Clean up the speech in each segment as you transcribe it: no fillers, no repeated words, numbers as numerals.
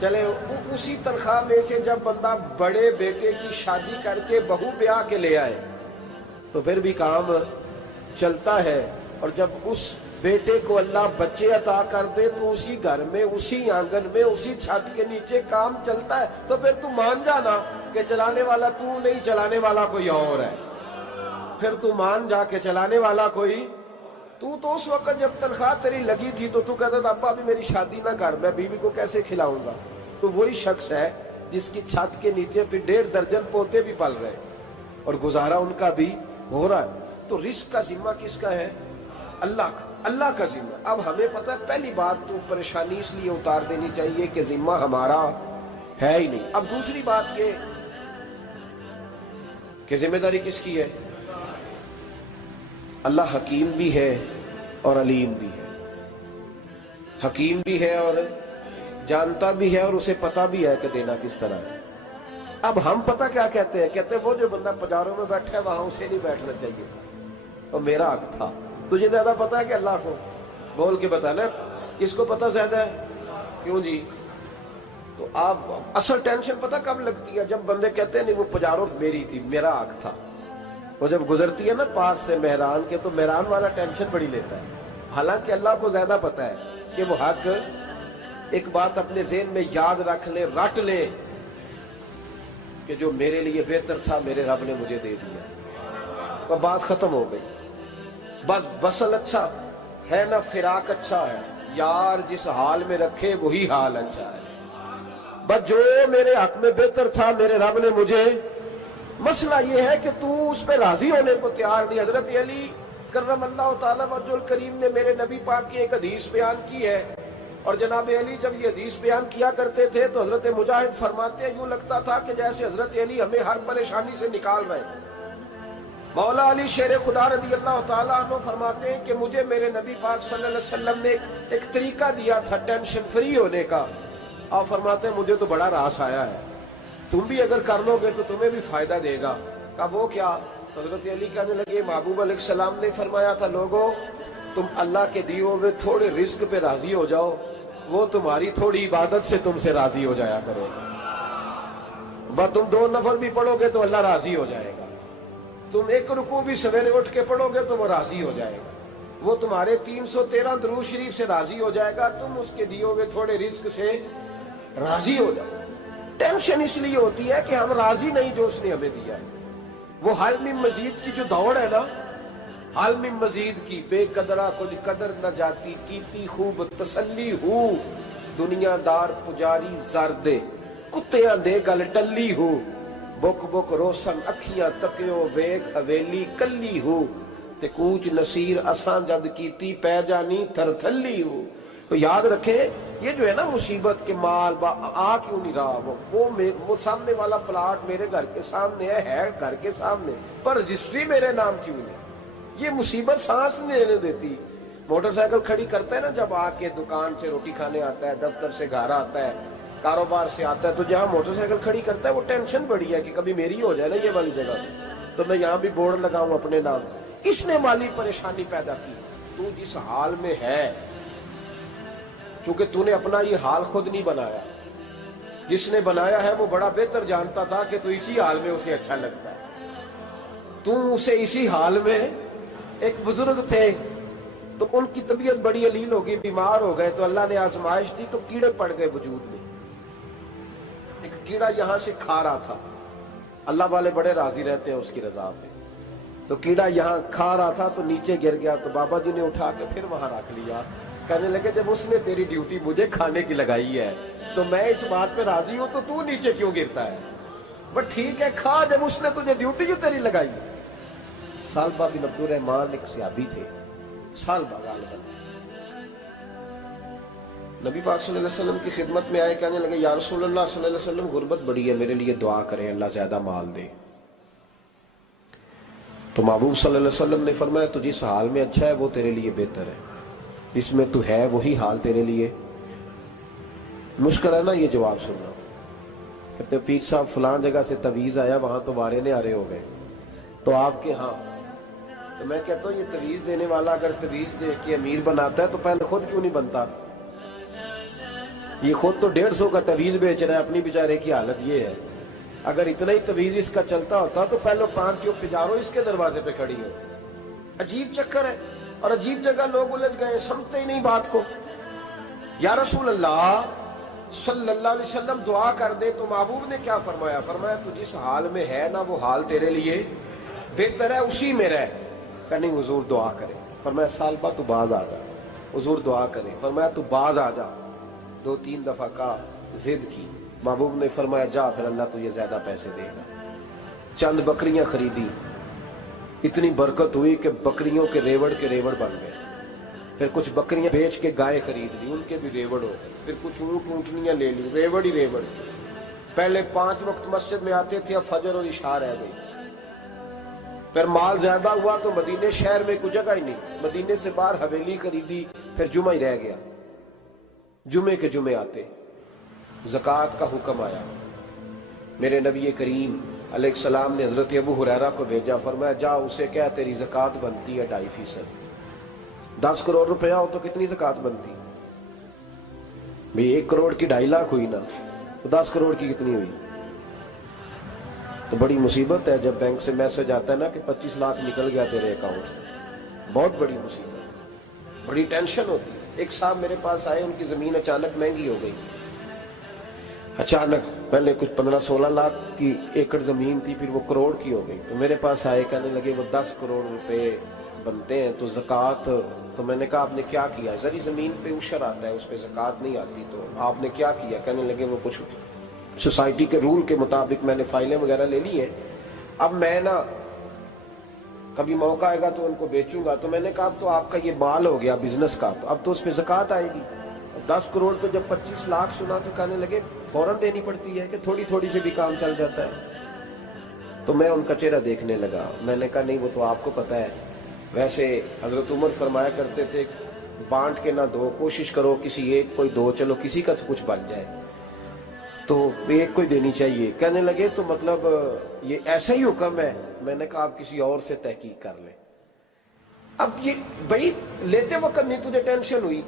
چلے اسی تنخواہ میں سے جب بندہ بڑے بیٹے کی شادی کر کے بہو بیاہ کے لے آئے تو پھر بھی کام چلتا ہے، اور جب اس بیٹے کو اللہ بچے عطا کر دے تو اسی گھر میں، اسی آنگن میں، اسی چھت کے نیچے کام چلتا ہے، تو پھر تو مان جانا کہ چلانے والا تو نہیں، چلانے والا کوئی اور ہے۔ پھر تو مان جا کے چلانے والا کوئی تو اس وقت جب تنخواہ تیری لگی تھی تو کہتا تھا ابا ابھی میری شادی نہ کر، میں بیوی کو کیسے کھلاؤں گا؟ تو وہی شخص ہے جس کی چھت کے نیچے پھر 1.5 درجن پوتے بھی پل رہے اور گزارا ان کا بھی ہو رہا ہے۔ تو رزق کا ذمہ کس کا ہے؟ اللہ کا، اللہ کا ذمہ۔ اب ہمیں پتہ ہے پہلی بات تو پریشانی اس لیے اتار دینی چاہیے کہ ذمہ ہمارا ہے ہی نہیں۔ اب دوسری بات یہ کہ ذمہ داری کس کی ہے؟ اللہ حکیم بھی ہے اور علیم بھی ہے، حکیم بھی ہے اور جانتا بھی ہے، اور اسے پتہ بھی ہے کہ دینا کس طرح ہے۔ اب ہم پتہ کیا کہتے ہیں؟ کہتے ہیں وہ جو بندہ پجاروں میں بیٹھا ہے وہاں اسے نہیں بیٹھنا چاہیے تھا، اور میرا حق تھا۔ تجھے زیادہ پتہ ہے کہ اللہ کو؟ بول کے بتانا کس کو پتہ زیادہ ہے؟ کیوں جی؟ تو آپ اصل ٹینشن پتہ کب لگتی ہے؟ جب بندے کہتے ہیں نہیں وہ پجاروں میری تھی، میرا حق تھا۔ وہ جب گزرتی ہے نا پاس سے مہران کے تو مہران والا ٹینشن بڑی لیتا ہے، حالانکہ اللہ کو زیادہ پتہ ہے کہ وہ حق۔ ایک بات اپنے ذہن میں یاد رکھ لیں، رٹ لیں کہ جو میرے لیے بہتر تھا میرے رب نے مجھے دے دیا، اور بات ختم ہو گئی۔ بس وصل اچھا ہے نہ فراق اچھا ہے، یار جس حال میں رکھے وہی حال اچھا ہے۔ بس جو میرے حق میں بہتر تھا میرے رب نے مجھے، مسئلہ یہ ہے کہ تو اس پہ راضی ہونے کو تیار نہیں۔ حضرت علی کرم اللہ تعالیٰ وجہ الکریم نے میرے نبی پاک کی ایک حدیث بیان کی ہے، اور جناب علی جب یہ حدیث بیان کیا کرتے تھے تو حضرت مجاہد فرماتے ہیں یوں لگتا تھا کہ جیسے حضرت علی ہمیں ہر پریشانی سے نکال رہے ہیں۔ مولا علی شیر خدا رضی اللہ تعالیٰ عنہ فرماتے ہیں کہ مجھے میرے نبی پاک صلی اللہ علیہ وسلم نے ایک طریقہ دیا تھا ٹینشن فری ہونے کا۔ آپ فرماتے ہیں مجھے تو بڑا راس آیا ہے، تم بھی اگر کر لو گے تو تمہیں بھی فائدہ دے گا۔ کہا وہ کیا؟ حضرت علی کہنے لگے محبوب علیہ السلام نے فرمایا تھا لوگوں تم اللہ کے دیے ہوئے تھوڑے رزق پہ راضی ہو جاؤ، وہ تمہاری تھوڑی عبادت سے تم سے راضی ہو جایا کرے گا۔ بس تم 2 نفل بھی پڑھو گے تو اللہ راضی ہو جائے گا، تم 1 رکوع بھی سویرے اٹھ کے پڑھو گے تو وہ راضی ہو جائے گا، وہ تمہارے 313 درود شریف سے راضی ہو جائے گا، تم اس کے دیے ہوئے تھوڑے رزق سے راضی ہو جاؤ۔ ٹینشن اس لیے ہوتی ہے کہ ہم راضی نہیں جو اس نے ہمیں دیا ہے۔ وہ حل میں مزید کی جو دوڑ ہے نا، حل میں مزید کی، بے قدرہ کچھ قدر نہ جاتی، کیتی خوب تسلی ہو، دنیا دار پجاری زردے، کتیاں دے گل ٹلی ہو، بک بک روشن اکھیاں تکیو ویک حویلی کلی ہو، تے کوچ نصیر اساں جد کیتی پہ جانی تھر تھلی ہو۔ تو یاد رکھیں یہ جو ہے نا مصیبت کے مال آ کیوں نہیں رہا، وہ سامنے والا پلاٹ میرے گھر کے سامنے ہے گھر کے سامنے، پر رجسٹری میرے نام کیوں نہیں؟ یہ مصیبت سانس نہیں لینے دیتی۔ موٹر سائیکل کھڑی کرتا ہے نا جب آ کے دکان سے روٹی کھانے آتا ہے، دفتر سے گھر آتا ہے، کاروبار سے آتا ہے، تو جہاں موٹر سائیکل کھڑی کرتا ہے وہ ٹینشن بڑی ہے کہ کبھی میری ہو جائے نا یہ والی جگہ تو میں یہاں بھی بورڈ لگاؤں اپنے نام۔ اس نے مالی پریشانی پیدا کی۔ تو جس حال میں ہے، کیونکہ تو نے اپنا یہ حال خود نہیں بنایا، جس نے بنایا ہے وہ بڑا بہتر جانتا تھا کہ تو اسی حال میں اسے اچھا لگتا ہے۔ تو اسے اسی حال میں، ایک بزرگ تھے تو ان کی طبیعت بڑی علیل ہو گئی، بیمار ہو گئے، تو اللہ نے آزمائش دی تو کیڑے پڑ گئے وجود میں۔ ایک کیڑا یہاں سے کھا رہا تھا، اللہ والے بڑے راضی رہتے ہیں اس کی رضا پہ، تو کیڑا یہاں کھا رہا تھا تو نیچے گر گیا، تو بابا جی نے اٹھا کے پھر وہاں رکھ لیا۔ کہنے لگے جب اس نے تیری ڈیوٹی مجھے کھانے کی لگائی ہے تو میں اس بات پہ راضی ہوں، تو نیچے کیوں گرتا ہے؟ بٹ ٹھیک ہے کھا، جب اس نے تجھے ڈیوٹی جو تیری لگائی ہے۔ سالبہ بن عبد الرحمن ایک صحابی تھے، سالبہ غالباً نبی پاک صلی اللہ علیہ وسلم کی خدمت میں آئے، کہنے لگے یا رسول اللہ صلی اللہ علیہ وسلم غربت بڑی ہے، میرے لیے دعا کریں اللہ زیادہ مال دے۔ تو محبوب صلی اللہ علیہ وسلم نے فرمایا تو جس حال میں اچھا ہے وہ تیرے لیے بہتر ہے، جس میں تو ہے وہی حال تیرے لیے۔ مشکل ہے نا یہ جواب سننا۔ کہتے پیر صاحب فلان جگہ سے تویز آیا، وہاں تو وارے نے آرے ہو گئے، تو آپ کے ہاں؟ تو میں کہتا ہوں یہ تویز دینے والا اگر تویز دے کے امیر بناتا ہے تو پہلے خود کیوں نہیں بنتا؟ یہ خود تو 150 کا تویز بیچ رہا ہے, اپنی بیچارے کی حالت یہ ہے. اگر اتنا ہی تویز اس کا چلتا ہوتا تو پہلے 5 ٹیوب پجارو اس کے دروازے پہ کھڑی ہوتی. عجیب چکر ہے اور عجیب جگہ لوگ الجھ گئے, سمجھتے ہی نہیں بات کو. یا رسول اللہ صلی اللہ علیہ وسلم دعا کر دے تو محبوب نے کیا فرمایا؟ فرمایا تو جس حال میں ہے نا وہ حال تیرے لیے بہتر ہے, اسی میں رہ. کہ نہیں حضور دعا کرے. فرمایا سال بعد تو باز آ جا. حضور دعا کرے. فرمایا تو باز آ جا. 2-3 دفعہ کا ضد کی. محبوب نے فرمایا جا پھر اللہ تجھے زیادہ پیسے دے گا. چند بکریاں خریدی, اتنی برکت ہوئی کہ بکریوں کے ریوڑ بن گئے. پھر کچھ بکریاں بیچ کے گائے خرید لی, ان کے بھی ریوڑ ہو گئے. پھر کچھ اونٹ اونٹنیاں لے لی, ریوڑ ہی ریوڑ. پہلے 5 وقت مسجد میں آتے تھے, اب فجر اور عشاء رہ گئی. پھر مال زیادہ ہوا تو مدینے شہر میں کوئی جگہ ہی نہیں, مدینے سے باہر حویلی خریدی. پھر جمعہ ہی رہ گیا, جمعے کے جمعے آتے. زکوٰۃ کا حکم آیا. میرے نبی کریم علیہ السلام نے حضرت ابو ہریرہ کو بھیجا. فرمایا جا اسے کہہ تیری زکوٰۃ بنتی ہے 2.5%. 10 کروڑ روپیہ ہو تو کتنی زکوٰۃ بنتی؟ بھئی 1 کروڑ کی 2.5 لاکھ ہوئی نا, تو 10 کروڑ کی کتنی ہوئی؟ تو بڑی مصیبت ہے جب بینک سے میسج آتا ہے نا کہ 25 لاکھ نکل گیا تیرے اکاؤنٹ سے. بہت بڑی مصیبت, بڑی ٹینشن ہوتی ہے. ایک صاحب میرے پاس آئے, ان کی زمین اچانک مہنگی ہو گئی. اچانک پہلے کچھ 15-16 لاکھ کی ایکڑ زمین تھی, پھر وہ کروڑ کی ہو گئی. تو میرے پاس آئے, کہنے لگے وہ 10 کروڑ روپے بنتے ہیں تو زکوٰۃ. تو میں نے کہا آپ نے کیا کیا؟ ذری زمین پہ عشر آتا ہے, اس پہ زکوٰۃ نہیں آتی, تو آپ نے کیا کیا؟ کہنے لگے وہ کچھ سوسائٹی کے رول کے مطابق میں نے فائلیں وغیرہ لے لی ہیں, اب میں نا کبھی موقع آئے گا تو ان کو بیچوں گا. تو میں نے کہا اب تو آپ کا یہ مال ہو گیا بزنس کا, تو اب تو اس پہ زکوٰۃ آئے گی. 10 کروڑ پہ جب 25 لاکھ سنا تو کہنے لگے فوراً دینی پڑتی ہے کہ تھوڑی تھوڑی سے بھی کام چل جاتا ہے. تو میں ان کا چہرہ دیکھنے لگا. میں نے کہا نہیں وہ تو آپ کو پتا ہے. ویسے حضرت عمر فرمایا کرتے تھے بانٹ کے نہ دو, کوشش کرو کسی ایک کو دو, چلو کسی کا تو کچھ بن جائے. تو ایک کو دینی چاہیے. کہنے لگے تو مطلب یہ ایسا ہی حکم ہے؟ میں نے کہا آپ کسی اور سے تحقیق کر لیں. اب یہ بھائی لیتے وقت نہیں تجھے ٹینشن ہوئی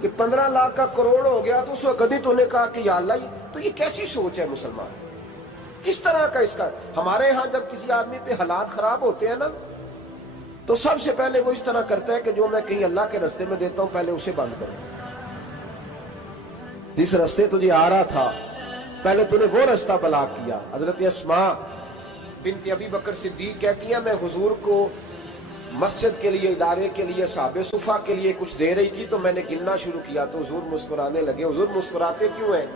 کہ 15 لاکھ کا کروڑ ہو گیا, تو اس وقت ہی تو نے کہا کہ یا اللہ. تو یہ کیسی سوچ ہے مسلمان, کس طرح کا اس کا؟ ہمارے ہاں جب کسی آدمی پہ حالات خراب ہوتے ہیں نا, تو سب سے پہلے وہ اس طرح کرتا ہے کہ جو میں کہیں اللہ کے رستے میں دیتا ہوں پہلے اسے بند کروں. جس رستے تجھے آ رہا تھا پہلے تو نے وہ رستہ بلاک کیا. حضرت اسماء بنت ابی بکر صدیق کہتی ہیں میں حضور کو مسجد کے لیے, ادارے کے لیے, صحابہ صفہ کے لیے کچھ دے رہی تھی, تو میں نے گننا شروع کیا تو حضور مسکرانے لگے. حضور مسکراتے کیوں ہیں؟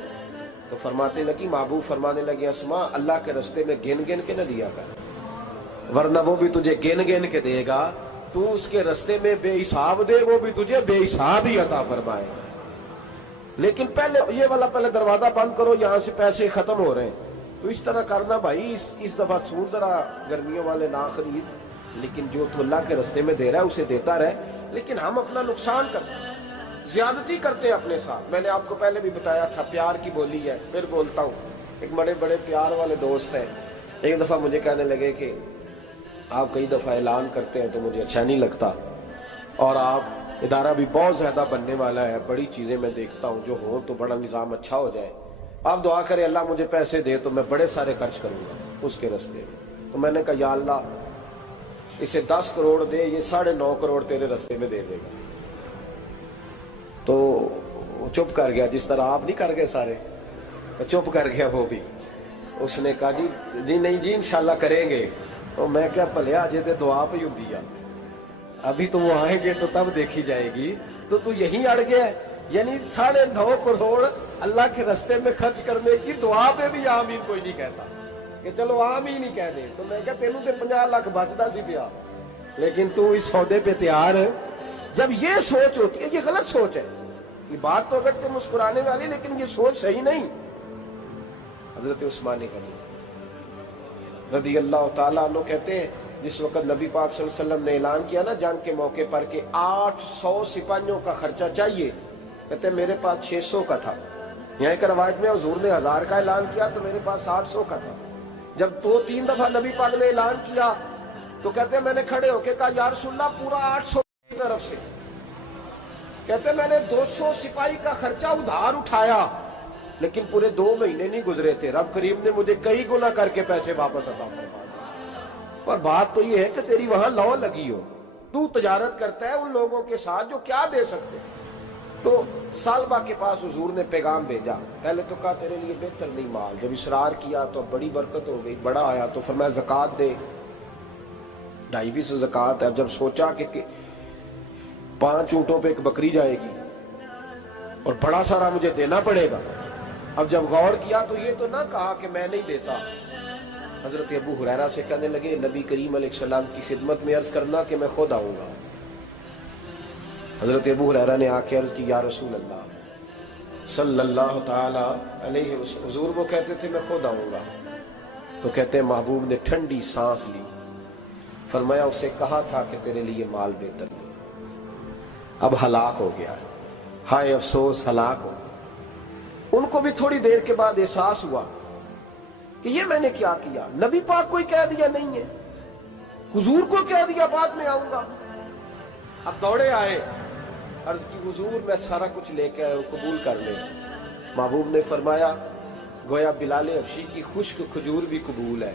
تو فرماتے لگی, محبوب فرمانے لگے اسماء اللہ کے رستے میں گن گن کے نہ دیا کر, ورنہ وہ بھی تجھے گن گن کے دے گا. تو اس کے رستے میں بے حساب دے, وہ بھی تجھے بے حساب ہی عطا فرمائے. لیکن پہلے یہ والا پہلے دروازہ بند کرو, یہاں سے پیسے ختم ہو رہے ہیں. تو اس طرح کرنا بھائی. اس دفعہ سوٹ ذرا گرمیوں والے نہ خرید, لیکن جو تو اللہ کے رستے میں دے رہا ہے اسے دیتا رہے. لیکن ہم اپنا نقصان کرتے ہیں, زیادتی کرتے ہیں اپنے ساتھ. میں نے آپ کو پہلے بھی بتایا تھا پیار کی بولی ہے, پھر بولتا ہوں. ایک بڑے بڑے پیار والے دوست ہیں, ایک دفعہ مجھے کہنے لگے کہ آپ کئی دفعہ اعلان کرتے ہیں تو مجھے اچھا نہیں لگتا, اور آپ ادارہ بھی بہت زیادہ بننے والا ہے, بڑی چیزیں میں دیکھتا ہوں جو ہوں تو بڑا نظام اچھا ہو جائے. آپ دعا کریں اللہ مجھے پیسے دے تو میں بڑے سارے خرچ کروں گا اس کے راستے میں. تو میں نے کہا یا اللہ اسے 10 کروڑ دے, یہ 9.5 کروڑ تیرے راستے میں دے دے گا. تو چپ کر گیا, جس طرح آپ نہیں کر گئے سارے, چپ کر گیا وہ بھی. اس نے کہا جی نہیں جی انشاءاللہ کریں گے. تو میں کیا پلیا جے تے دعا پہ ہوں, ابھی تو وہ آئیں گے تو تب دیکھی جائے گی. تو یہیں اڑ گیا ہے. یعنی 9.5 کروڑ اللہ کے رستے میں خرچ کرنے کی دعا پہ بھی آمین کوئی نہیں کہتا کہ چلو آمین ہی کہہ دے. تو میں کہا تینوں تے 50 لاکھ بچتا سی پیا, لیکن تو اس سودے پہ تیار ہے. جب یہ سوچ ہوتی ہے, یہ غلط سوچ ہے. یہ بات تو اگر تے مسکرانے والی, لیکن یہ سوچ صحیح نہیں. حضرت عثمان غنی رضی اللہ تعالیٰ عنہ کہتے ہیں جس وقت نبی پاک صلی اللہ علیہ وسلم نے اعلان کیا نا جنگ کے موقع پر کہ 800 سپاہیوں کا خرچہ چاہیے, کہتے ہیں میرے پاس 600 کا تھا. یہاں ایک روایت میں حضور نے 1000 کا اعلان کیا تو میرے پاس 800 کا تھا. جب 2-3 دفعہ نبی پاک نے اعلان کیا تو کہتے ہیں میں نے کھڑے ہو کے کہا یا رسول اللہ پورا 800 کی طرف سے, کہتے میں نے 200 سپاہی کا خرچہ ادھار اٹھایا لیکن پورے 2 مہینے نہیں گزرے تھے، رب کریم نے مجھے کئی گنا کر کے پیسے واپس عطا فرما دیے۔ اور بات تو یہ ہے کہ تیری وہاں لو لگی ہو، تو تجارت کرتا ہے ان لوگوں کے ساتھ جو کیا دے سکتے۔ تو سالبہ کے پاس حضور نے پیغام بھیجا، پہلے تو کہا تیرے لیے بہتر نہیں مال، جب اصرار کیا تو بڑی برکت ہو گئی، بڑا آیا تو فرمایا زکوٰۃ دے، 2.5% زکوٰۃ ہے۔ اب جب سوچا کہ 5 اونٹوں پہ ایک بکری جائے گی اور بڑا سارا مجھے دینا پڑے گا، اب جب غور کیا تو یہ تو نہ کہا کہ میں نہیں دیتا۔ حضرت ابو ہریرہ سے کہنے لگے نبی کریم علیہ السلام کی خدمت میں عرض کرنا کہ میں خود آؤں گا۔ حضرت ابو ہریرہ نے آ کے عرض کی یا رسول اللہ صلی اللہ تعالی علیہ وسلم، حضور وہ کہتے تھے میں خود آؤں گا، تو کہتے ہیں محبوب نے ٹھنڈی سانس لی، فرمایا اسے کہا تھا کہ تیرے لیے مال بہتر نہیں، اب ہلاک ہو گیا، ہائے افسوس ہلاک ہو گیا۔ ان کو بھی تھوڑی دیر کے بعد احساس ہوا کہ یہ میں نے کیا کیا، نبی پاک کوئی کہہ دیا نہیں ہے، حضور کو کہہ دیا بعد میں آؤں گا۔ اب دوڑے آئے، عرض کی حضور میں سارا کچھ لے کے آئے ہوں، قبول کر لیں۔ محبوب نے فرمایا گویا بلال حبشی کی خشک کھجور بھی قبول ہے،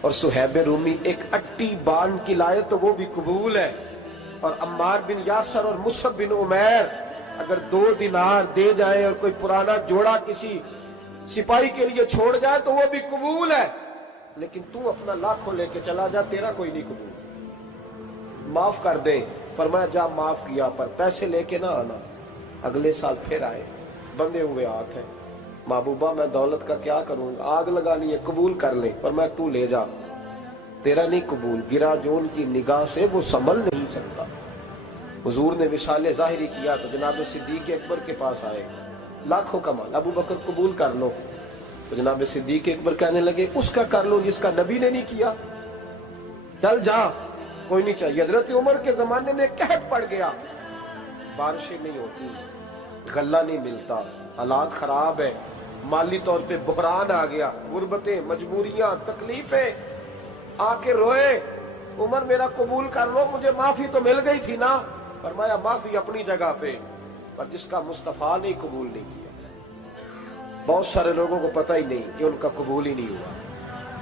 اور صہیب رومی ایک اٹی بان کی لائے تو وہ بھی قبول ہے، اور عمار بن یاسر اور مصعب بن عمیر اگر 2 دینار دے جائے اور کوئی پرانا جوڑا کسی سپاہی کے لیے چھوڑ جائے تو وہ بھی قبول ہے، لیکن تو اپنا لاکھوں لے کے چلا جا، تیرا کوئی نہیں قبول، معاف کر دیں۔ فرمایا جا معاف کیا، پر پیسے لے کے نہ آنا۔ اگلے سال پھر آئے، بندے ہوئے ہاتھ ہیں، محبوبہ میں دولت کا کیا کروں، آگ لگانی ہے، قبول کر لیں۔ فرمایا تو لے جا، تیرا نہیں قبول، گرا جو ان کی نگاہ سے وہ سنبھل نہیں سکتا۔ حضور نے وصال ظاہری کیا تو جناب صدیق اکبر کے پاس آئے، لاکھوں کا مال، ابو بکر قبول کر لو، تو جناب صدیق اکبر کہنے لگے اس کا کر لو جس کا نبی نے نہیں کیا، چل جا کوئی نہیں چاہیے۔ حضرت عمر کے زمانے میں قحط پڑ گیا، بارشیں نہیں ہوتی، غلہ نہیں ملتا، حالات خراب ہے، مالی طور پہ بحران آ گیا، غربتیں، مجبوریاں، تکلیفیں، آ کے روئے، عمر میرا قبول کر لو، مجھے معافی تو مل گئی تھی نا۔ فرمایا معافی اپنی جگہ پہ، پر جس کا مصطفیٰ نے قبول نہیں کیا۔ بہت سارے لوگوں کو پتہ ہی نہیں کہ ان کا قبول ہی نہیں ہوا،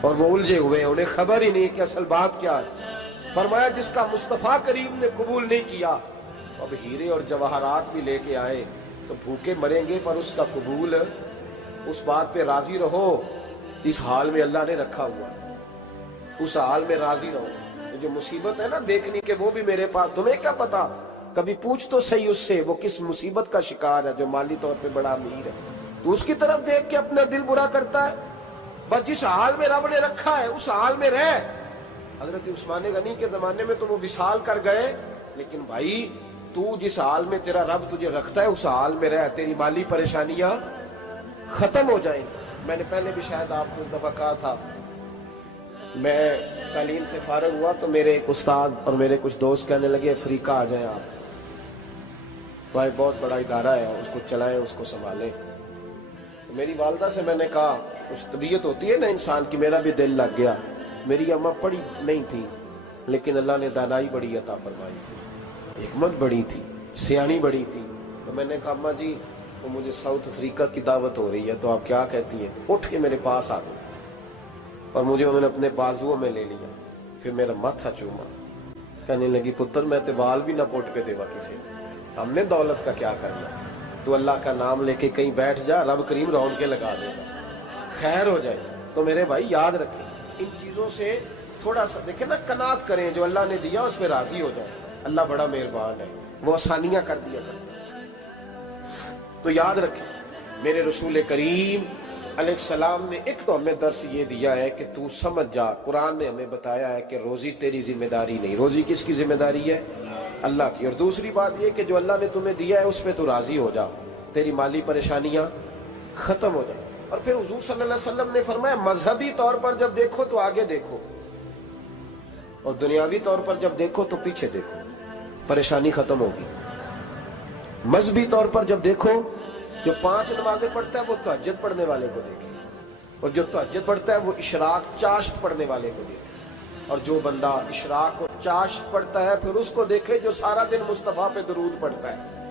اور وہ الجھے ہوئے، انہیں خبر ہی نہیں کہ اصل بات کیا ہے۔ فرمایا جس کا مصطفیٰ کریم نے قبول نہیں کیا، اب ہیرے اور جواہرات بھی لے کے آئے تو بھوکے مریں گے، پر اس کا قبول، اس بات پہ راضی رہو، اس حال میں اللہ نے رکھا ہوا، اس حال میں راضی رہو۔ جو مصیبت ہے نا دیکھنی کہ وہ بھی میرے پاس، تمہیں کیا پتا، کبھی پوچھ تو صحیح اس سے وہ کس مصیبت کا شکار ہے، جو مالی طور پہ بڑا امیر ہے، تو اس کی طرف دیکھ کے اپنا دل برا کرتا ہے۔ بس جس حال میں رب نے رکھا ہے اس حال میں رہ۔ حضرت عثمان غنی کے زمانے میں تو وہ وصال کر گئے، لیکن بھائی تو جس حال میں تیرا رب تجھے رکھتا ہے اس حال میں رہ، تیری مالی پریشانیاں ختم ہو جائیں۔ میں نے پہلے بھی شاید آپ کو ایک دفعہ کہا تھا، میں تعلیم سے فارغ ہوا تو میرے ایک استاد اور میرے کچھ دوست کہنے لگے افریقہ آ جائیں آپ، بھائی بہت بڑا ادارہ ہے، اس کو چلائیں، اس کو سنبھالیں۔ میری والدہ سے میں نے کہا، کچھ طبیعت ہوتی ہے نا انسان کی، میرا بھی دل لگ گیا۔ میری اماں پڑھی نہیں تھی لیکن اللہ نے دانائی بڑی عطا فرمائی تھی، حکمت بڑی تھی، سیانی بڑی تھی۔ تو میں نے کہا اماں جی وہ مجھے ساؤتھ افریقہ کی دعوت ہو رہی ہے تو آپ کیا کہتی ہیں؟ تو اٹھ کے میرے پاس آ گئی اور مجھے انہوں نے اپنے بازوؤں میں لے لیا، پھر میرا ماتھا چوما، کہنے لگی پتر میں تے وال بھی نہ پوٹ کے دیوا کسی، ہم نے دولت کا کیا کرنا، تو اللہ کا نام لے کے کہیں بیٹھ جا، رب کریم رون کے لگا دے گا، خیر ہو جائے۔ تو میرے بھائی یاد رکھیں، ان چیزوں سے تھوڑا سا دیکھیں نا، قناعت کریں، جو اللہ نے دیا اس پہ راضی ہو جائیں، اللہ بڑا مہربان ہے، وہ آسانیاں کر دیا کرتا ہے۔ تو یاد رکھیں، میرے رسول کریم علیہ السلام نے ایک تو ہمیں درس یہ دیا ہے کہ تو سمجھ جا، قرآن نے ہمیں بتایا ہے کہ روزی تیری ذمہ داری نہیں، روزی کس کی ذمہ داری ہے؟ اللہ کی۔ اور دوسری بات یہ کہ جو اللہ نے تمہیں دیا ہے اس پہ تو راضی ہو جا، تیری مالی پریشانیاں ختم ہو جائیں۔ اور پھر حضور صلی اللہ علیہ وسلم نے فرمایا مذہبی طور پر جب دیکھو تو آگے دیکھو، اور دنیاوی طور پر جب دیکھو تو پیچھے دیکھو، پریشانی ختم ہوگی۔ مذہبی طور پر جب دیکھو، جو 5 نمازیں پڑھتا ہے وہ تہجد پڑھنے والے کو دیکھے، اور جو تہجد پڑھتا ہے وہ اشراق چاشت پڑھنے والے کو دیکھے، اور جو بندہ اشراق اور چاشت پڑھتا ہے پھر اس کو دیکھے جو سارا دن مصطفیٰ پہ درود پڑھتا ہے۔